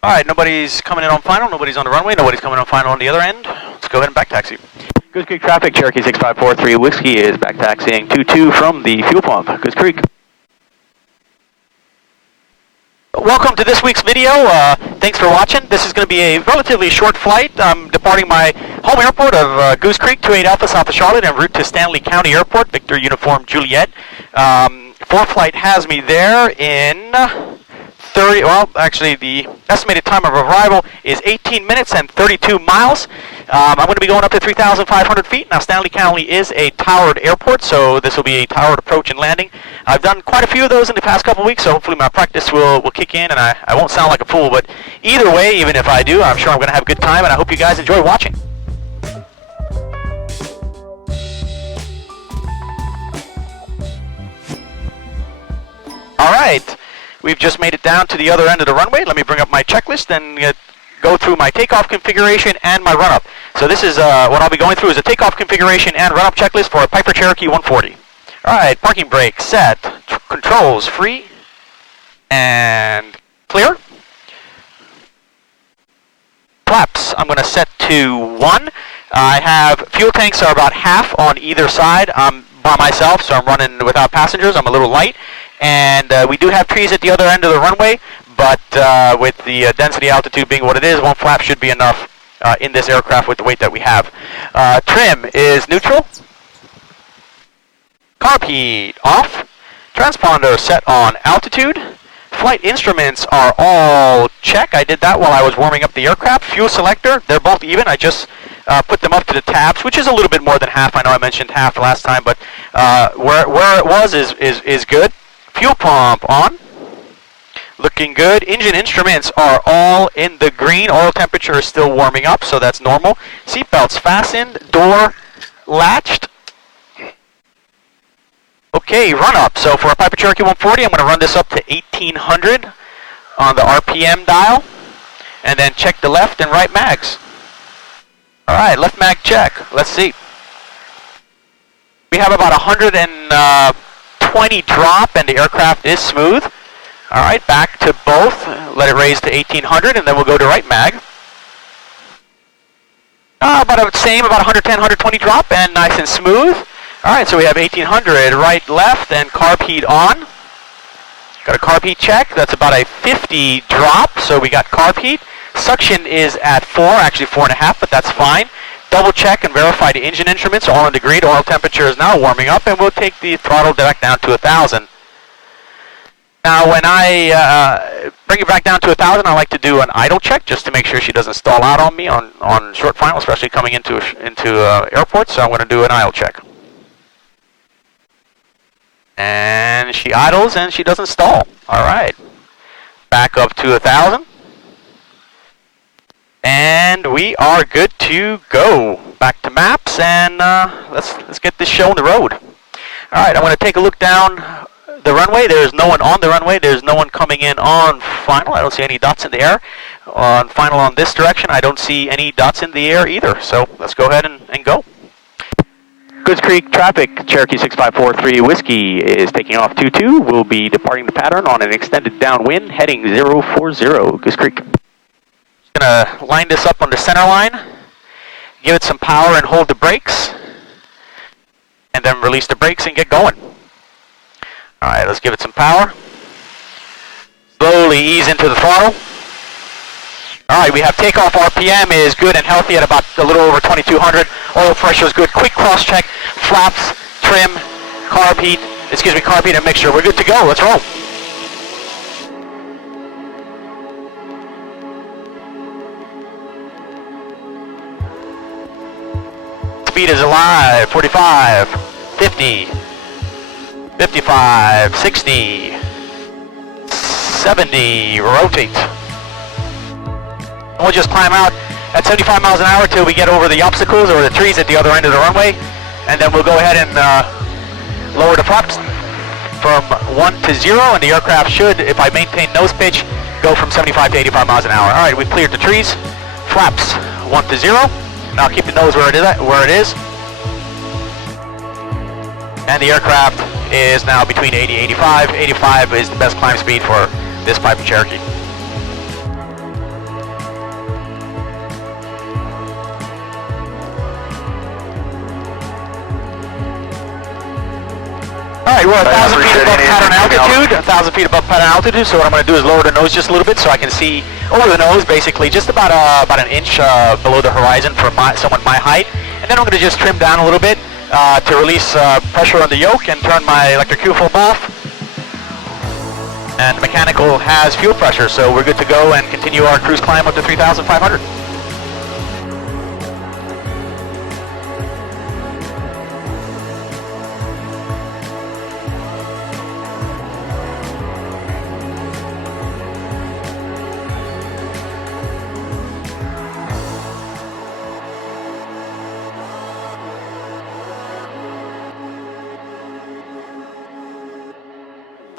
All right, nobody's coming in on final, nobody's on the runway, nobody's coming on final on the other end. Let's go ahead and back taxi. Goose Creek traffic, Cherokee 6543 Whiskey is back taxiing 22 from the fuel pump, Goose Creek. Welcome to this week's video. Thanks for watching. This is going to be a relatively short flight. I'm departing my home airport of Goose Creek, 28 Alpha south of Charlotte, en route to Stanly County Airport, Victor Uniform Juliet. FlightCams has me there in 30, well, actually the estimated time of arrival is 18 minutes and 32 miles. I'm going to be going up to 3,500 feet. Now, Stanly County is a towered airport, so this will be a towered approach and landing. I've done quite a few of those in the past couple of weeks, so hopefully my practice will kick in and I won't sound like a fool. But either way, even if I do, I'm sure I'm going to have a good time, and I hope you guys enjoy watching. All right. We've just made it down to the other end of the runway. Let me bring up my checklist and go through my takeoff configuration and my run-up. So this is what I'll be going through is a takeoff configuration and run-up checklist for a Piper Cherokee 140. All right, parking brake set, controls free and clear. Flaps, I'm going to set to 1. I have fuel tanks are about half on either side. I'm by myself, so I'm running without passengers. I'm a little light. And we do have trees at the other end of the runway, but with the density altitude being what it is, one flap should be enough in this aircraft with the weight that we have. Trim is neutral. Carb heat off. Transponder set on altitude. Flight instruments are all check. I did that while I was warming up the aircraft. Fuel selector, they're both even. I just put them up to the tabs, which is a little bit more than half. I know I mentioned half last time, but where it was is good. Fuel pump on, looking good. Engine instruments are all in the green. Oil temperature is still warming up, so that's normal. Seatbelts fastened, door latched. Okay, run up. So for a Piper Cherokee 140, I'm going to run this up to 1800 on the RPM dial, and then check the left and right mags. All right, left mag check. Let's see. We have about 120 drop, and the aircraft is smooth. All right, back to both. Let it raise to 1800, and then we'll go to right mag. About the same, about 110, 120 drop, and nice and smooth. All right, so we have 1800 right, left, and carb heat on. Got a carb heat check. That's about a 50 drop, so we got carb heat. Suction is at 4, actually 4.5, but that's fine. Double check and verify the engine instruments, all in the green. Oil temperature is now warming up, and we'll take the throttle back down to 1,000. Now, when I bring it back down to 1,000, I like to do an idle check just to make sure she doesn't stall out on me on short final, especially coming into airports. So I'm going to do an idle check. And she idles and she doesn't stall. All right. Back up to 1,000. And we are good to go. Back to maps, and let's get this show on the road. All right, I'm going to take a look down the runway. There's no one on the runway. There's no one coming in on final. I don't see any dots in the air. On final on this direction, I don't see any dots in the air either. So let's go ahead and go. Goose Creek traffic, Cherokee 6543 Whiskey is taking off 22. We'll be departing the pattern on an extended downwind, heading 040, Goose Creek. Going to line this up on the center line, give it some power and hold the brakes, and then release the brakes and get going. All right, let's give it some power. Slowly ease into the throttle. All right, we have takeoff RPM is good and healthy at about a little over 2200. Oil pressure is good. Quick cross check, flaps, trim, carb heat and mixture. We're good to go. Let's roll. Speed is alive. 45, 50, 55, 60, 70, rotate. And we'll just climb out at 75 miles an hour till we get over the obstacles or the trees at the other end of the runway, and then we'll go ahead and lower the flaps from 1 to 0, and the aircraft should, if I maintain nose pitch, go from 75 to 85 miles an hour. All right, we've cleared the trees. Flaps 1 to 0. Now keep the nose where it is. And the aircraft is now between 80 and 85. 85 is the best climb speed for this Piper Cherokee. Alright, we're 1,000 feet above pattern altitude, 1,000 feet above pattern altitude, so what I'm going to do is lower the nose just a little bit so I can see over the nose, basically, just about an inch below the horizon for somewhat my height. And then I'm going to just trim down a little bit to release pressure on the yoke and turn my electric fuel pump off. And the mechanical has fuel pressure, so we're good to go and continue our cruise climb up to 3,500.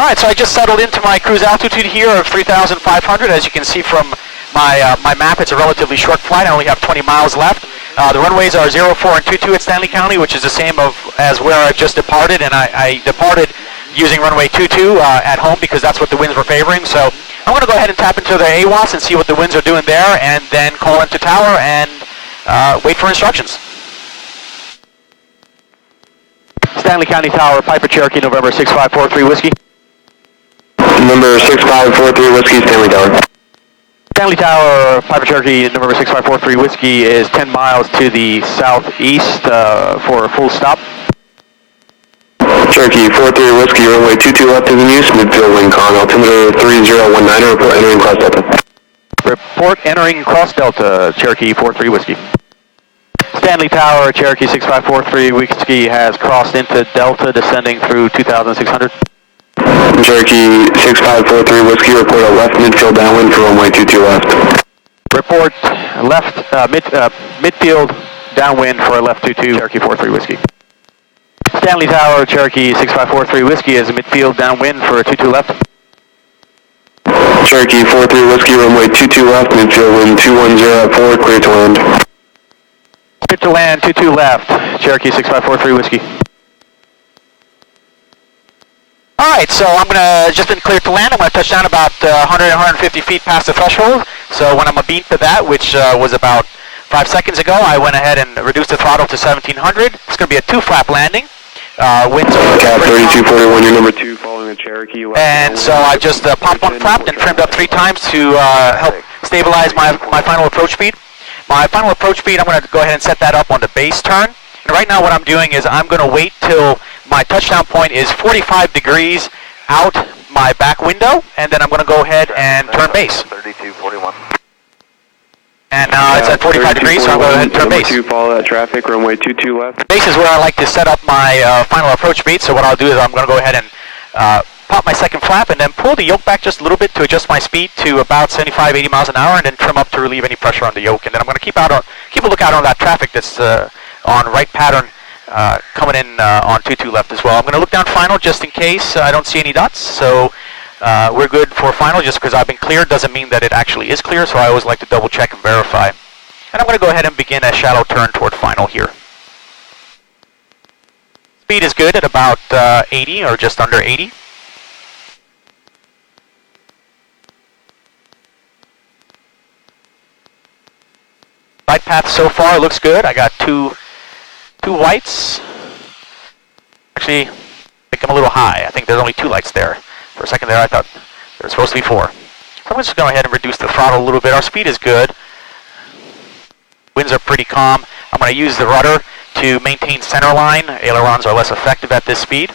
Alright, so I just settled into my cruise altitude here of 3,500. As you can see from my map, it's a relatively short flight. I only have 20 miles left. The runways are 04 and 22 at Stanly County, which is the same as where I've just departed, and I departed using runway 22 at home because that's what the winds were favoring. So I'm going to go ahead and tap into the AWAS and see what the winds are doing there, and then call into tower and wait for instructions. Stanly County Tower, Piper Cherokee, November 6543 Whiskey. Number 6543 Whiskey, Stanley Tower. Stanley Tower, Piper Cherokee, November 6543 Whiskey is 10 miles to the southeast for a full stop. Cherokee 43 Whiskey, runway 22 left is in use, midfield wind con, altimeter 3019, report entering cross delta. Report entering cross delta, Cherokee 43 Whiskey. Stanley Tower, Cherokee 6543 Whiskey has crossed into delta, descending through 2,600. Cherokee 6543 Whiskey, report a left midfield downwind for runway 22 left. Report left midfield downwind for a left 22, Cherokee 43 Whiskey. Stanley Tower, Cherokee 6543 Whiskey is midfield downwind for a 22 left. Cherokee 43 Whiskey, runway 22 left, midfield wind 210 at forward, clear to land. Clear to land, 22 left, Cherokee 6543 Whiskey. Alright, so I'm just been cleared to land. I'm going to touch down about 100, 150 feet past the threshold. So when I'm a beat to that, which was about 5 seconds ago, I went ahead and reduced the throttle to 1700. It's going to be a 2-flap landing. Winds are Cap 3241, your number 2 following the Cherokee. And so I just popped one flap and trimmed up 3 times to help stabilize my final approach speed. My final approach speed, I'm going to go ahead and set that up on the base turn. And right now what I'm doing is I'm going to wait till my touchdown point is 45 degrees out my back window, and then I'm going to go ahead and turn base. 3241. And now it's at 45 degrees, so I'm going to go ahead and turn base. 2 follow that traffic, runway 22 left. Base is where I like to set up my final approach speed, so what I'll do is I'm going to go ahead and pop my second flap and then pull the yoke back just a little bit to adjust my speed to about 75, 80 miles an hour, and then trim up to relieve any pressure on the yoke. And then I'm going to keep a lookout on that traffic that's on right pattern coming in on 22 left as well. I'm going to look down final just in case I don't see any dots. So we're good for final. Just because I've been cleared doesn't mean that it actually is clear, so I always like to double check and verify. And I'm going to go ahead and begin a shallow turn toward final here. Speed is good at about 80 or just under 80. Flight path so far looks good. I got two whites. Actually, I think I'm a little high. I think there's only 2 lights there. For a second there, I thought there was supposed to be 4. So I'm just going to go ahead and reduce the throttle a little bit. Our speed is good. Winds are pretty calm. I'm going to use the rudder to maintain center line. Ailerons are less effective at this speed.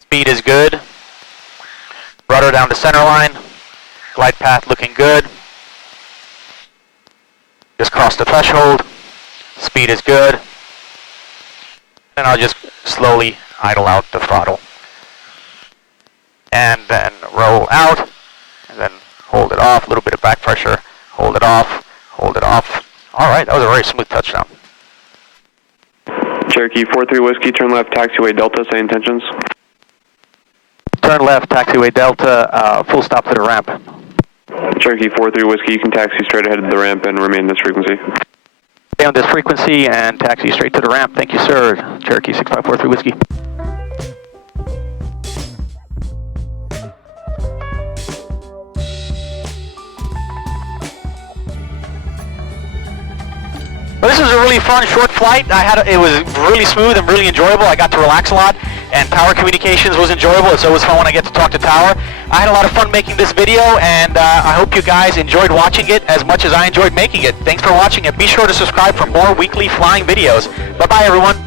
Speed is good. Rudder down to center line. Glide path looking good. Just crossed the threshold. Speed is good. And I'll just slowly idle out the throttle. And then roll out. And then hold it off. A little bit of back pressure. Hold it off. Hold it off. Alright, that was a very smooth touchdown. Cherokee 43 Whiskey, turn left, taxiway Delta, same intentions. Turn left, taxiway Delta, full stop to the ramp. Cherokee 43 Whiskey, you can taxi straight ahead of the ramp and remain this frequency. Stay on this frequency and taxi straight to the ramp. Thank you, sir. Cherokee 6543 Whiskey. Well, this was a really fun short flight. It was really smooth and really enjoyable. I got to relax a lot, and tower communications was enjoyable. It's always fun when I get to talk to tower. I had a lot of fun making this video, and I hope you guys enjoyed watching it as much as I enjoyed making it. Thanks for watching, and be sure to subscribe for more weekly flying videos. Bye-bye, everyone.